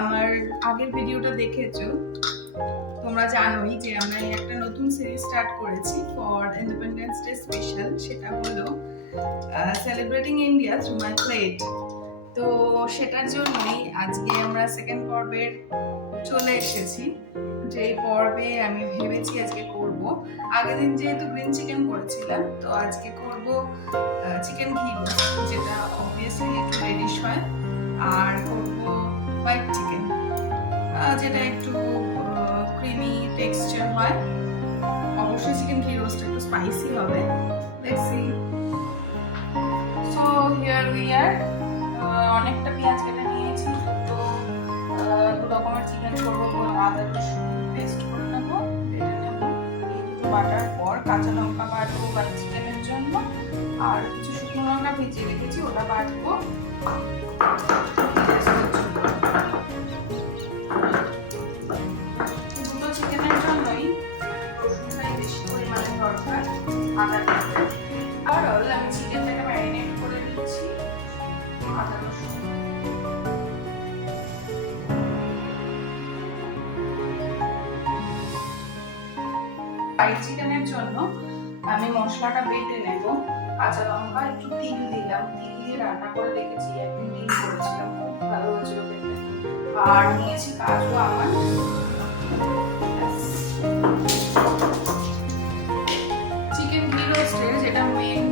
আমার আগের ভিডিওটা দেখেছো, তোমরা জানোই যে আমরা একটা নতুন সিরিজ স্টার্ট করেছি ফর ইন্ডিপেন্ডেন্স ডে স্পেশাল। সেটা হলো সেলিব্রেটিং ইন্ডিয়া থ্রু মাই প্লেট। তো সেটার জন্যই আজকে আমরা সেকেন্ড পর্বের চলে এসেছি। যে পর্বে আমি ভেবেছি আজকে করব, আগের দিন যেহেতু গ্রিন চিকেন করেছিলাম, তো আজকে করব চিকেন ঘি রোস্ট, যেটা অবভিয়াসলি একটু রেডিশ হয়, আর করব হোয়াইট চিকেন, যেটা একটু ক্রিমি টেক্সচার হয়। অবশ্যই চিকেন ঘি রোস্ট একটু স্পাইসি হবে। Let's see. So here we are. অনেকটা পেঁয়াজ কেটে নিয়েছি, তো দু রকমের চিকেন করবো। আদা রসুন পেস্ট করে নেবো, বেটে নেবো। এই দুটো বাটার পর কাঁচা লঙ্কা বাটবো হোয়াইট চিকেনের জন্য, আর কিছু শুকনো লঙ্কা ভিজিয়ে রেখেছি, ওটা বাটবো। দুটো চিকেনের জন্যই রসুনটাই বেশি পরিমাণে দরকার, আদাটা। আর আমি চিকেনটাকে ম্যারিনেট করে দিচ্ছি আদা রসুন। ফ্রাইড চিকেনের জন্য আমি মশলাটা বেটে নেব। কাঁচা লঙ্কা, একটু তিল দিলাম, তিল দিয়ে রান্না করে দেখেছি, একদিন তিল করেছিলাম, খুব ভালো হয়েছিল খেতে। আর নিয়েছি কাজু, আমন্ড। চিকেন ঘি রোস্টের যেটা মেন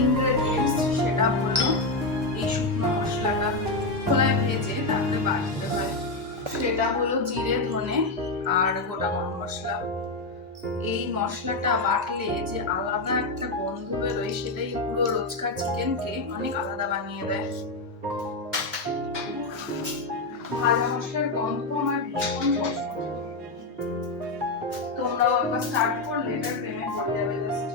ইনগ্রেডিয়েন্টস, সেটা হলো এই শুকনো মশলাটা খোলায় ভেজে তারপরে বাটতে হয়। সেটা হলো জিরে, ধনে আর গোটা গরম মশলা। এই মশলাটা বাটলে যে আলাদা একটা গন্ধ বেরোয়, সেটাই পুরো রোজকার চিকেনকে অনেক আলাদা বানিয়ে দেয়। ভাজা মশলার গন্ধ আমার ভীষণ পছন্দ। তোমরাও একবার স্টার্ট করলে এটা প্রেমে পড়ে যাবে। Just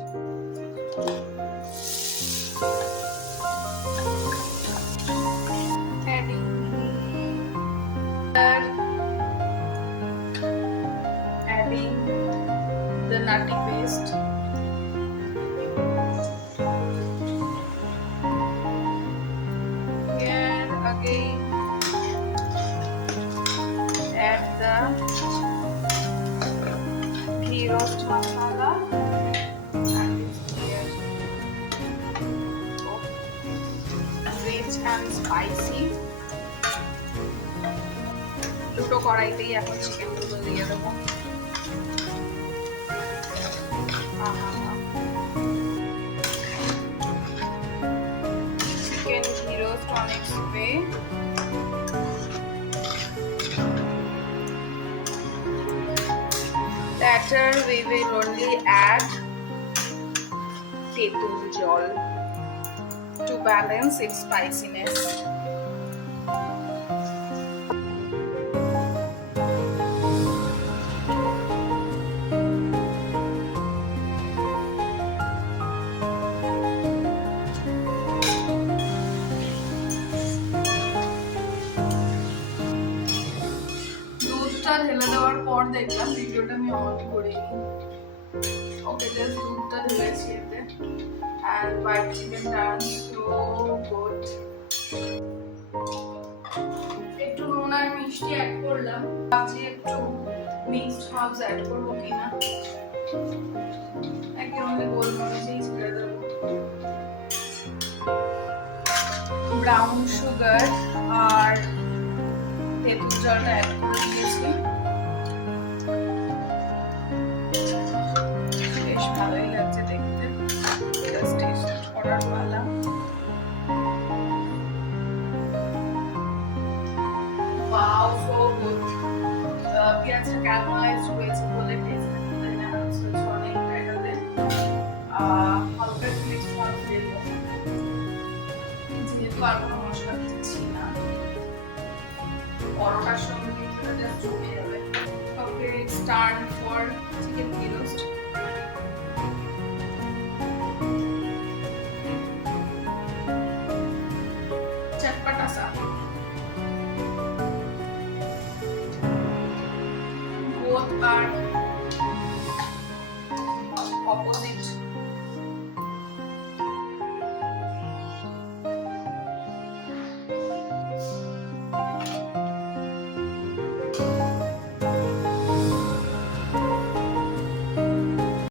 adding the nutty paste, here again add the ghee roast masala and it's here rich and spicy. দুটো কড়াইতেই এখন চিকেন গুলো দিয়ে দেবো। Chicken ghee roast on its way. Later we will only add tetul jol to balance its spiciness. ঢেলে দেওয়ার পর দেখলাম ভিডিওটা আমি অন করিনি। ওকে, জাস্ট দুধটা ঢেলেছি এতে, আর white chicken done so good. একটু নুন আর মিষ্টি অ্যাড করলাম, ভাবছি একটু মিক্সড হার্বস অ্যাড করবো কিনা। একেবারে গোলমরিচেই ছেড়ে দেবো। ব্রাউন সুগার আর তেঁতুল জলটা অ্যাড করে দিয়েছি। বেশ ভালোই লাগছে দেখতে। জাস্ট টেস্ট করার পালা। Wow, so good. পেঁয়াজটা ক্যারামেলাইজড হয়েছে বলে টেস্টটা খুব এনহ্যান্স হয়েছে অনেকটা এটাতে। হালকা একটু মিক্সড হার্ব দেব, যেহেতু আর কোনো মশলা দিচ্ছি না। পরোটার সঙ্গে কিন্তু এটা জমে যাবে। ওকে, it's time for chicken ghee roast. चटपटा सा। both are opposite